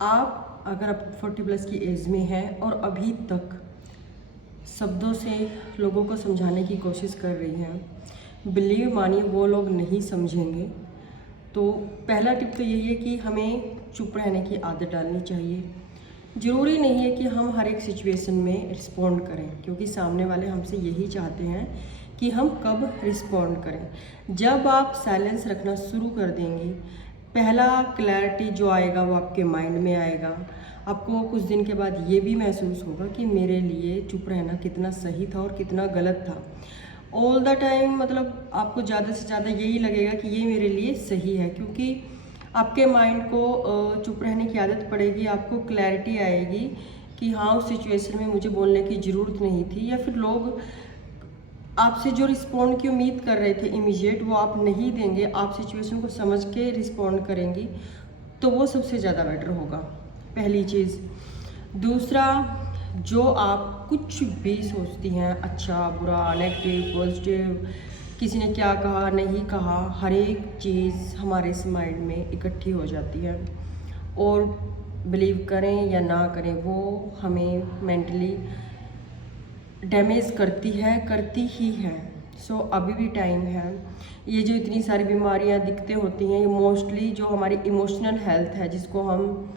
आप अगर आप 40 प्लस की एज में हैं और अभी तक शब्दों से लोगों को समझाने की कोशिश कर रही हैं, बिलीव मानिए वो लोग नहीं समझेंगे। तो पहला टिप तो यही है कि हमें चुप रहने की आदत डालनी चाहिए। ज़रूरी नहीं है कि हम हर एक सिचुएशन में रिस्पॉन्ड करें, क्योंकि सामने वाले हमसे यही चाहते हैं कि हम कब रिस्पॉन्ड करें। जब आप साइलेंस रखना शुरू कर देंगे, पहला क्लैरिटी जो आएगा वो आपके माइंड में आएगा। आपको कुछ दिन के बाद ये भी महसूस होगा कि मेरे लिए चुप रहना कितना सही था और कितना गलत था। ऑल द टाइम मतलब आपको ज़्यादा से ज़्यादा यही लगेगा कि ये मेरे लिए सही है, क्योंकि आपके माइंड को चुप रहने की आदत पड़ेगी। आपको क्लैरिटी आएगी कि हाँ, उस सिचुएशन में मुझे बोलने की ज़रूरत नहीं थी, या फिर लोग आपसे जो रिस्पॉन्ड की उम्मीद कर रहे थे इमीडिएट, वो आप नहीं देंगे। आप सिचुएशन को समझ के रिस्पॉन्ड करेंगी, तो वो सबसे ज़्यादा बेटर होगा, पहली चीज़। दूसरा, जो आप कुछ भी सोचती हैं, अच्छा बुरा, नेगेटिव पॉजिटिव, किसी ने क्या कहा नहीं कहा, हर एक चीज़ हमारे इस माइंड में इकट्ठी हो जाती है, और बिलीव करें या ना करें वो हमें मेंटली डैमेज करती ही है। सो अभी भी टाइम है। ये जो इतनी सारी बीमारियां दिखते होती हैं, ये मोस्टली जो हमारी इमोशनल हेल्थ है, जिसको हम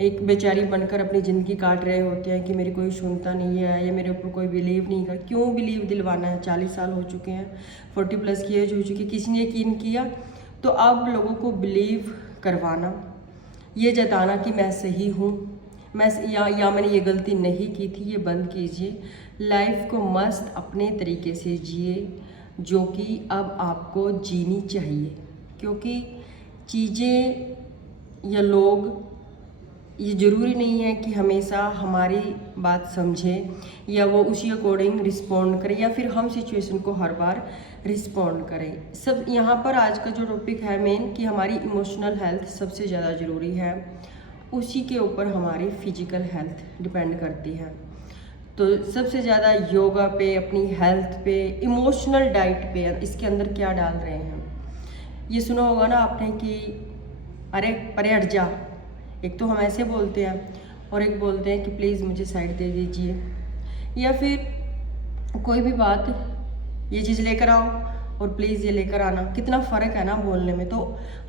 एक बेचारी बनकर अपनी ज़िंदगी काट रहे होते हैं कि मेरी कोई सुनता नहीं है या मेरे ऊपर कोई बिलीव नहीं कर। क्यों बिलीव दिलवाना है? 40 साल हो चुके हैं, 40 प्लस की एज हो चुकी, किसी ने यकीन किया? तो अब लोगों को बिलीव करवाना, ये जताना कि मैं सही हूँ, मैं या मैंने ये गलती नहीं की थी, ये बंद कीजिए। लाइफ को मस्त अपने तरीके से जिए, जो कि अब आपको जीनी चाहिए, क्योंकि चीज़ें या लोग ये ज़रूरी नहीं है कि हमेशा हमारी बात समझें या वो उसी अकॉर्डिंग रिस्पॉन्ड करें, या फिर हम सिचुएशन को हर बार रिस्पॉन्ड करें। सब यहाँ पर आज का जो टॉपिक है मेन, कि हमारी इमोशनल हेल्थ सबसे ज़्यादा ज़रूरी है, उसी के ऊपर हमारी फिजिकल हेल्थ डिपेंड करती है। तो सबसे ज़्यादा योगा पे, अपनी हेल्थ पे, इमोशनल डाइट पे, इसके अंदर क्या डाल रहे हैं। ये सुना होगा ना आपने कि अरे परे हट जा। एक तो हम ऐसे बोलते हैं, और एक बोलते हैं कि प्लीज़ मुझे साइड दे दीजिए, या फिर कोई भी बात, ये चीज़ लेकर आओ और प्लीज़ ये लेकर आना। कितना फ़र्क है ना बोलने में। तो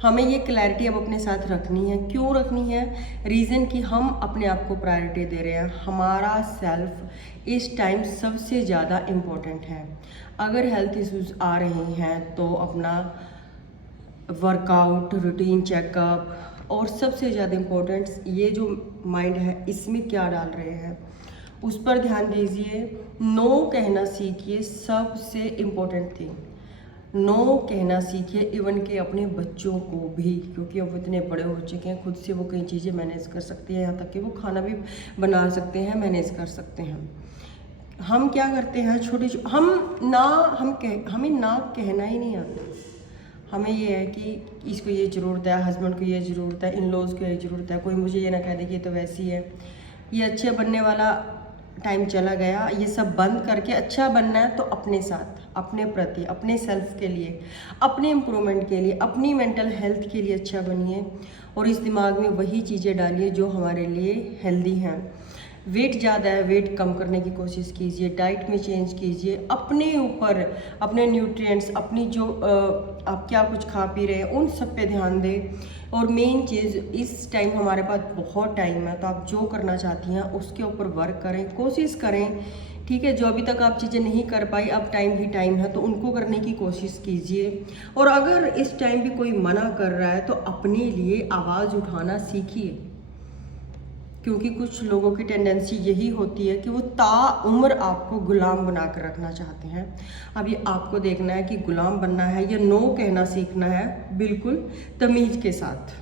हमें ये क्लैरिटी अब अपने साथ रखनी है। क्यों रखनी है? रीज़न कि हम अपने आप को प्रायोरिटी दे रहे हैं। हमारा सेल्फ इस टाइम सबसे ज़्यादा इम्पोर्टेंट है। अगर हेल्थ इश्यूज़ आ रहे हैं तो अपना वर्कआउट, रूटीन चेकअप, और सबसे ज़्यादा इम्पोर्टेंट ये जो माइंड है, इसमें क्या डाल रहे हैं उस पर ध्यान दीजिए। नो कहना सीखिए, सबसे इम्पोर्टेंट थिंग। नो कहना सीखिए, इवन के अपने बच्चों को भी, क्योंकि अब इतने बड़े हो चुके हैं, खुद से वो कई चीज़ें मैनेज कर सकती हैं, यहाँ तक कि वो खाना भी बना सकते हैं, मैनेज कर सकते हैं। हम क्या करते हैं, हमें ना कहना ही नहीं आता। हमें ये है कि इसको ये ज़रूरत है, हस्बैंड को ये ज़रूरत है, इन लॉज को ये ज़रूरत है, कोई मुझे ये ना कह दे कि ये तो वैसी है। ये अच्छे बनने वाला टाइम चला गया। ये सब बंद करके अच्छा बनना है तो अपने साथ, अपने प्रति, अपने सेल्फ के लिए, अपने इम्प्रूवमेंट के लिए, अपनी मेंटल हेल्थ के लिए अच्छा बनिए, और इस दिमाग में वही चीज़ें डालिए जो हमारे लिए हेल्दी हैं। वेट ज़्यादा है, वेट कम करने की कोशिश कीजिए, डाइट में चेंज कीजिए, अपने ऊपर, अपने न्यूट्रिएंट्स, अपनी जो आप क्या कुछ खा पी रहे हैं, उन सब पे ध्यान दें। और मेन चीज़, इस टाइम हमारे पास बहुत टाइम है, तो आप जो करना चाहती हैं उसके ऊपर वर्क करें, कोशिश करें। ठीक है, जो अभी तक आप चीज़ें नहीं कर पाई, अब टाइम ही टाइम है, तो उनको करने की कोशिश कीजिए। और अगर इस टाइम भी कोई मना कर रहा है तो अपने लिए आवाज़ उठाना सीखिए, क्योंकि कुछ लोगों की टेंडेंसी यही होती है कि वो ताउम्र आपको गुलाम बना कर रखना चाहते हैं। अब ये आपको देखना है कि गुलाम बनना है या नो कहना सीखना है, बिल्कुल तमीज़ के साथ।